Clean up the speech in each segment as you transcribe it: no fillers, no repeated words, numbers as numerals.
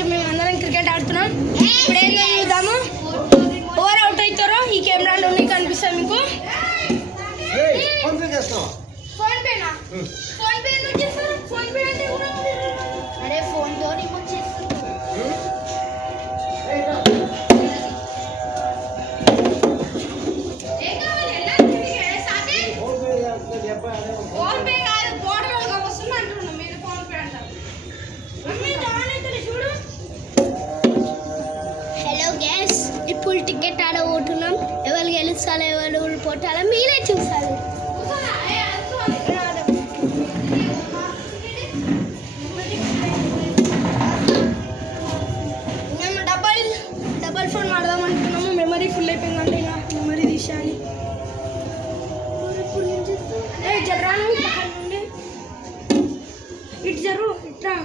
ఈరోజు మేము అందరం క్రికెట్ ఆడుతున్నాం. ఇప్పుడు ఏం చూద్దాము, ఓవర్ అవుట్ అవుతారో ఈ కెమెరాలో కనిపిస్తాయి మీకు. ఫోన్ పేనా? ఫోన్ పే ఎందుకు చేస్తారు? ఫోన్ పే అంటే అరే ఫోన్ తో రిమూవ్ చేస్తారు. ఇప్పుడు టికెట్ ఆడబోతున్నాం. ఎవరు గెలుస్తారో ఎవరు ఓడిపోతారో మీరే చూస్తారు. మేము డబల్ ఫోన్ వాడదాం అనుకున్నాము. మెమరీ ఫుల్ అయిపోయిందంటే ఇక మెమరీ తీసేయాలి. జర్రాను నుండి ఇటు జరు ఇట్రా.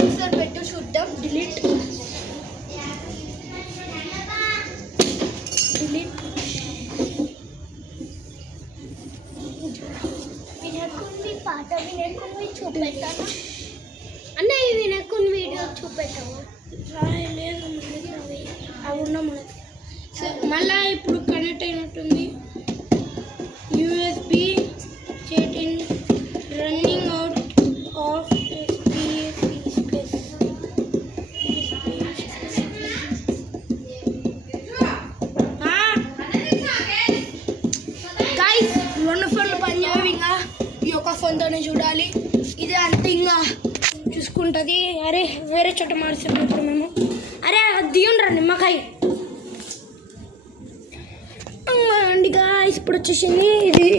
ఒకసారి పెట్టు చూద్దాం. డిలీట్ వినకుండా పాట వినకుండా చూపెట్టాను అన్న. ఈ వినకుండా వీడియో చూపెట్టాము రాయలేదు అవి ఉన్నా మనకి. మళ్ళీ ఇప్పుడు కనెక్ట్ అయినట్టుంది. యూఎస్బి చెట్టింగ్ రన్నింగ్ అవుట్ ఆఫ్ ఫోన్తోనే చూడాలి. ఇది అంతే ఇంకా చూసుకుంటుంది. అరే వేరే చోట మార్చాము ఇప్పుడు మేము. అరే అది దిగుండ్రా నిమ్మకాయ అండి గాయ్స్. ఇప్పుడు వచ్చేసింది ఇది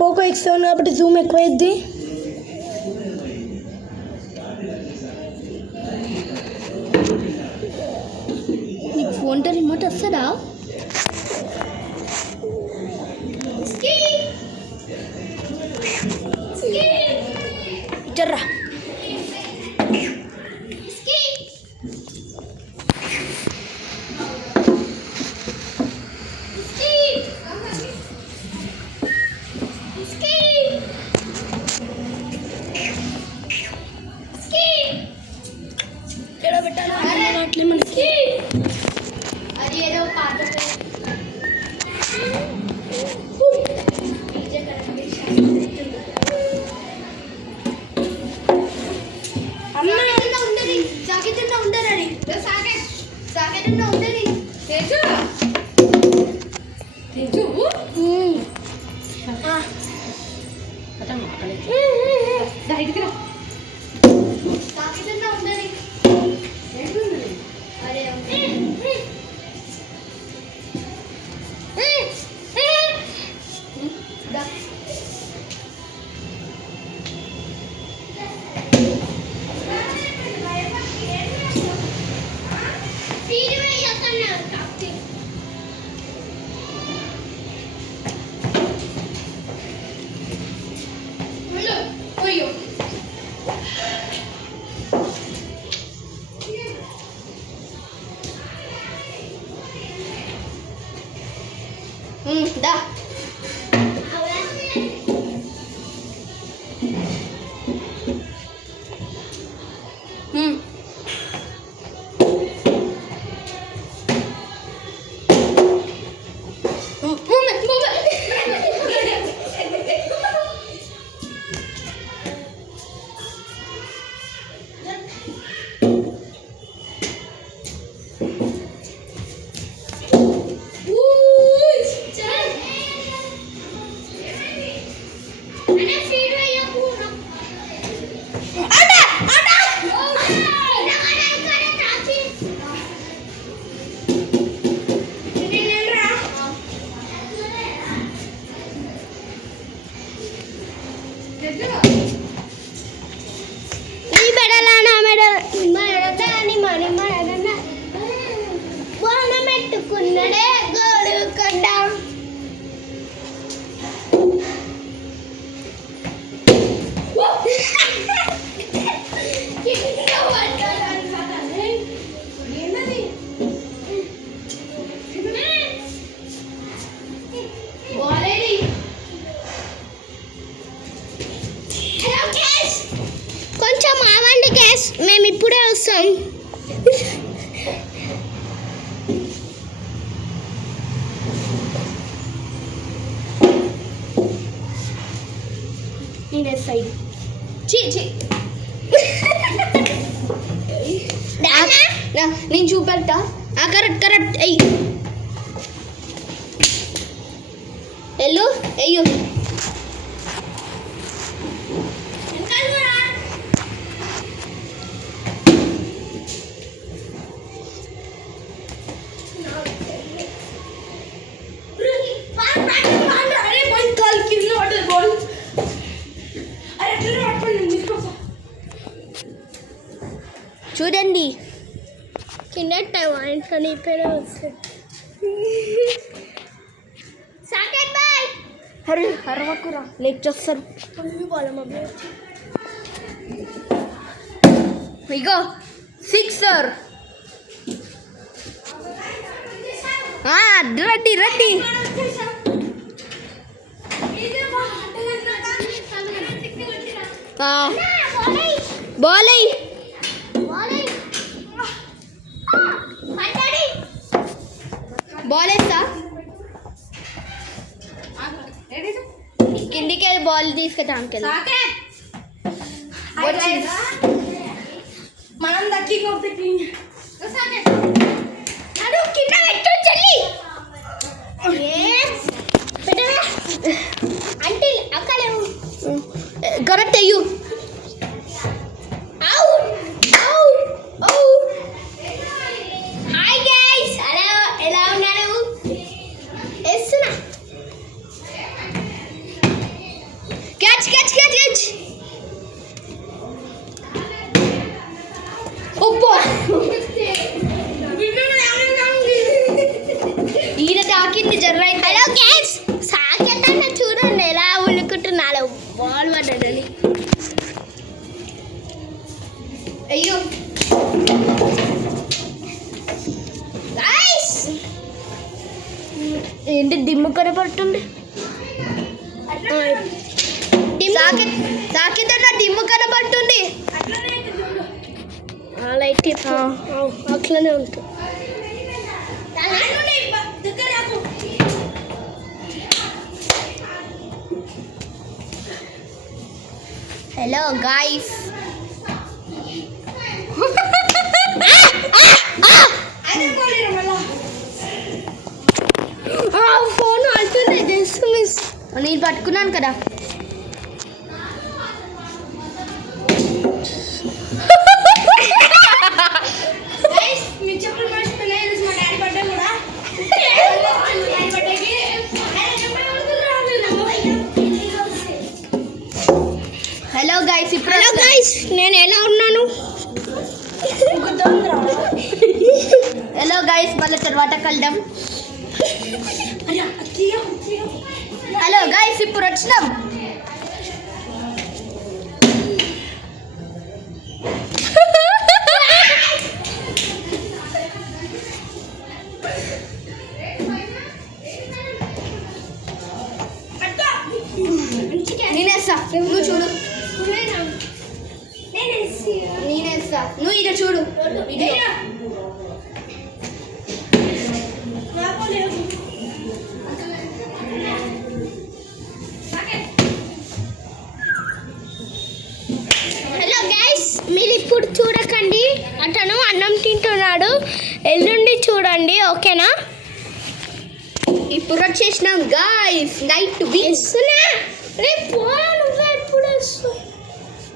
పోకో X7 కాబట్టి జూమ్ ఎక్కువ అయింది. నీకు ఫోన్తో రిమోట్ వస్తుందా? ఇచ్చర్రా ఎక్కడ పెట్టాలి అట్లే మనకి. అది ఏదో పాట దా పెట్టుకున్నడే గోడు కడ్డ ఇప్పుడే వస్తాం. నేను సైడ్ నేను చూపెడతా. కరెక్ట్ అయ్యి వెళ్ళు అయ్యో. చూడండి కింద అని పేరు వస్తుంది. సాకెట్ బాయ్ అరే అరవకురా లేక్ చేస్తారు. ఇగో సిక్సర్. రెడ్డి బాల్ బాల్ వేస్తా. కిందికి వెళ్ళి బాల్ తీసుకెళ్ళి మనం దక్కింగ్ ఆఫ్ ద కింగ్ కింద పెట్టు చెల్లి. అంటే అక్కలేవు కరెక్ట్ అయ్యు. హాయ్ గైస్, ఎలా ఉన్నారు? వేస్తున్నా. క్యాచ్ ఒప్పో ఈడ తాకింది జర్ర. హలో గైస్, సాకెట్ అన్న చూడండి ఎలా ఉలుకుంటున్నాడు. బాల్ పడ్డదని. అయ్యో గైస్, ఏంటి దిమ్ము కనపడుతుంది. సాకెట్ అన్న దిమ్ము కనపడుతుంది. లైట్ అట్లనే ఉంటుంది. హలో గాయ్స్, ఫోన్ అవుతుంది. నేను పట్టుకున్నాను కదా. హలో గైస్, నేను ఎలా ఉన్నాను? హలో గైస్, మళ్ళీ తర్వాత కలుద్దాం. హలో గైస్, ఇప్పుడు వచ్చినాం. నేనేస్తా, నువ్వు చూడు. నేనేస్తా, నువ్వు ఇక చూడు. హలో గైస్, మీరు ఇప్పుడు చూడకండి, అతను అన్నం తింటున్నాడు. ఎల్లుండి చూడండి, ఓకేనా? ఇప్పుడు వచ్చేసినాం గాయ్స్. నైట్ వేస్తున్నా. రేపు నువ్వే ఎప్పుడు వేస్తావు?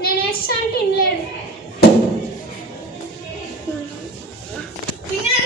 నేను వేస్తా అంటే తినలేడు. మీరు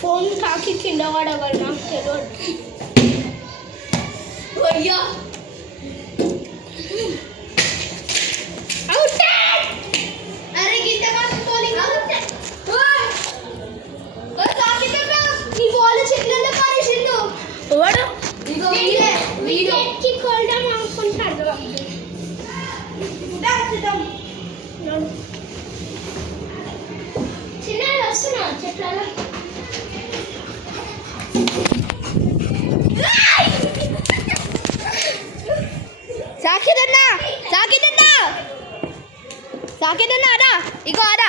ఫోన్ తాకి కింద పడవాలి నాకు తెలియదు. అయ్యా అరే గింత మాత్రం బౌలింగ్ నీ బాల్ చెట్లలో పారేసిండు. ఎవడు వికెట్కి కొడదాం అనుకుంటాడు. చిన్నది వస్తున్నా చెట్లలో. సాకిదన్నా సాకిదన్నా సాకిదన్నా అదా ఇగో అదా